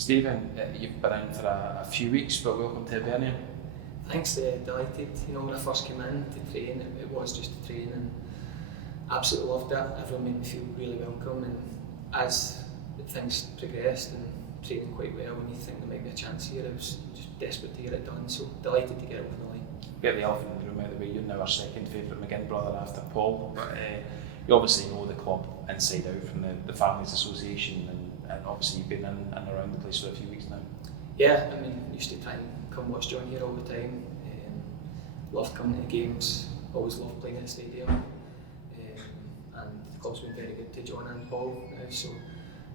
Stephen, you've been in for a few weeks, but welcome to Birmingham. Thanks, delighted. When I first came in to train, it was just to train and absolutely loved it. Everyone made me feel really welcome, and as things progressed and training quite well, when you think there might be a chance here, I was just desperate to get it done, so delighted to get it over the line. Get the elephant in the room out of the way, you're now our second favourite McGinn brother after Paul, but you obviously know the club inside out from the Families Association, and obviously you've been in and around the place for a few weeks now. Yeah, I mean, used to try and come watch John here all the time. Loved coming to the games, always loved playing at the stadium. And the club's been very good to John and Paul now, so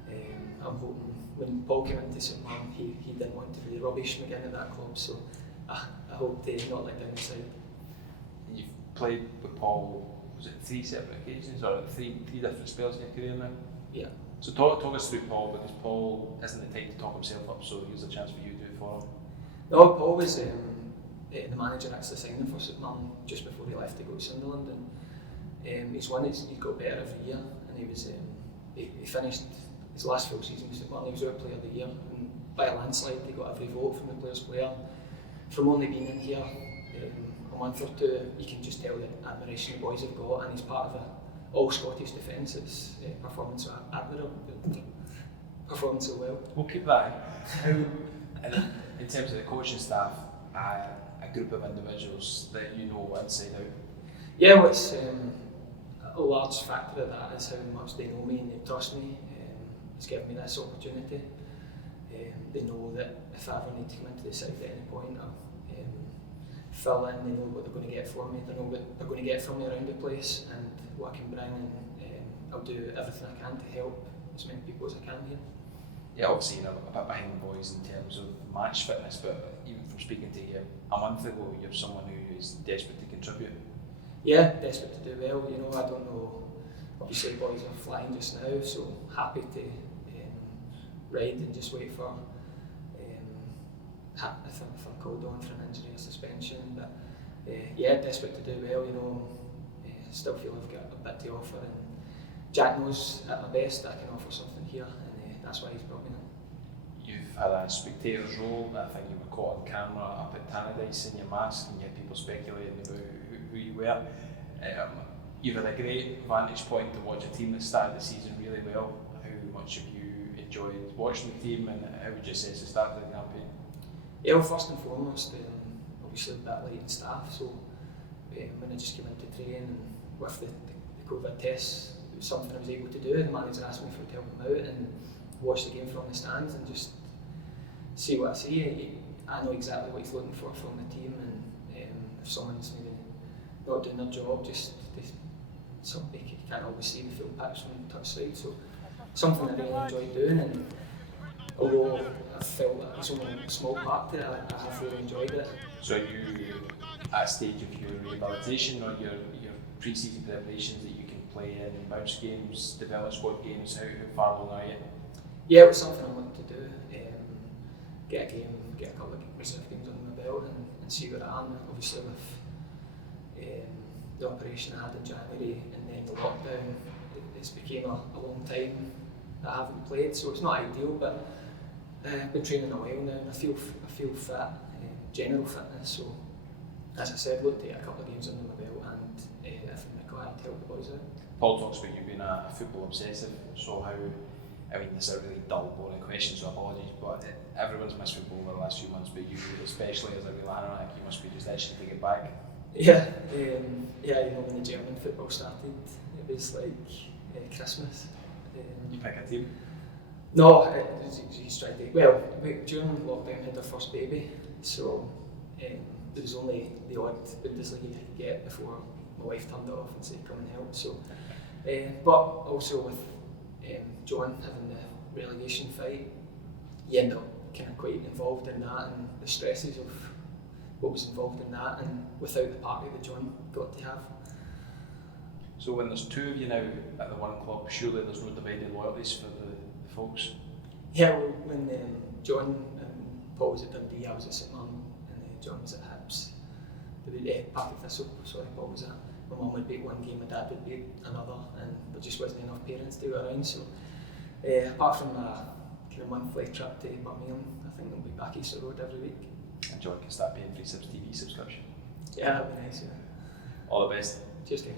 I'm hoping when Paul came into St Mirren, he didn't want to really rubbish McGinn at that club, so I hope they not let down the side. You've played with Paul, was it 3 separate occasions or three different spells in your career now? Yeah. So talk us through Paul, because Paul isn't the type to talk himself up, so here's a chance for you to do it for him. No, Paul was the manager actually signing for St Mirren just before he left to go to Sunderland, and he's got better every year, and he finished his last full season with St Mirren. He was our player of the year, and by a landslide he got every vote from the players' player. From only being in here a month or two, you can just tell the admiration the boys have got, and he's part of a all Scottish defence. It's performing so well. We'll keep that in. In terms of the coaching staff, a group of individuals that you know inside out? Yeah, what's a large factor of that is how much they know me and they trust me. It's given me this opportunity. They know that if I ever need to come into the side at any point, I'll fill in. They know what they're going to get for me. They know what they're going to get from me around the place and what I can bring, and I'll do everything I can to help as many people as I can here. Yeah, obviously you're a bit behind the boys in terms of match fitness, but even from speaking to you a month ago, you're someone who is desperate to contribute. Yeah, desperate to do well. I don't know. Obviously, the boys are flying just now, so happy to ride and just wait for if I'm called on for an injury or suspension. But yeah, desperate to do well. Still feel I've got a bit to offer, and Jack knows at my best I can offer something here, and that's why he's brought me in. You've had a spectator's role. I think you were caught on camera up at Tannadice in your mask, and you had people speculating about who you were. You've had a great vantage point to watch a team that started the season really well. How much have you enjoyed watching the team, and how would you say it's the start of the campaign? Yeah, well, first and foremost, obviously a bit light in staff, so when I just came into training and with the COVID tests, it was something I was able to do. The manager asked me to help him out and watch the game from the stands and just see what I see. I know exactly what he's looking for from the team, and if someone's maybe not doing their job, you can't always see the full pitch from the touch side. So something I really enjoyed doing, and although I felt that it was only a small part to it, I have really enjoyed it. So are you at a stage of your rehabilitation or your pre-season preparations that you can play in bounce games, develop squad games? How far along are you? Yeah, it was something I'm looking to do. Get a couple of reserve games under my belt and see where I am. Obviously with the operation I had in January and then the lockdown, it's became a long time that I haven't played, so it's not ideal, but I've been training a while now and I feel fit, general fitness, so as I said, look to get a couple of games under my belt, and if I'm required to help the boys out. Paul talks about you being a football obsessive, so how, I mean this is a really dull, boring question, so apologies, but everyone's missed football over the last few months, but you especially as a real anorak, you must be just itching to get back. Yeah, when the German football started, it was like Christmas. You pick a team? No, it was just tried to. Well, during lockdown, I had our first baby, so there was only the odd Bundesliga you could get before my wife turned it off and said, "Come and help." So, but also with John having the relegation fight, you end up kind of quite involved in that and the stresses of what was involved in that, and without the party that John got to have. So when there's two of you now at the one club, surely there's no divided loyalties for the folks? Yeah, well, when John and Paul was at Dundee, I was at St Mirren, and John was at Hibs. Partick Thistle, sorry, Paul was at. My mum would be at one game, my dad would be at another, and there just wasn't enough parents to go around. So apart from a kind the monthly trip to Birmingham. I think they'll be back Easter Road every week. And John can start paying for his Hibs TV subscription. Yeah, that'd be nice. Yeah. All the best. Cheers, Kevin.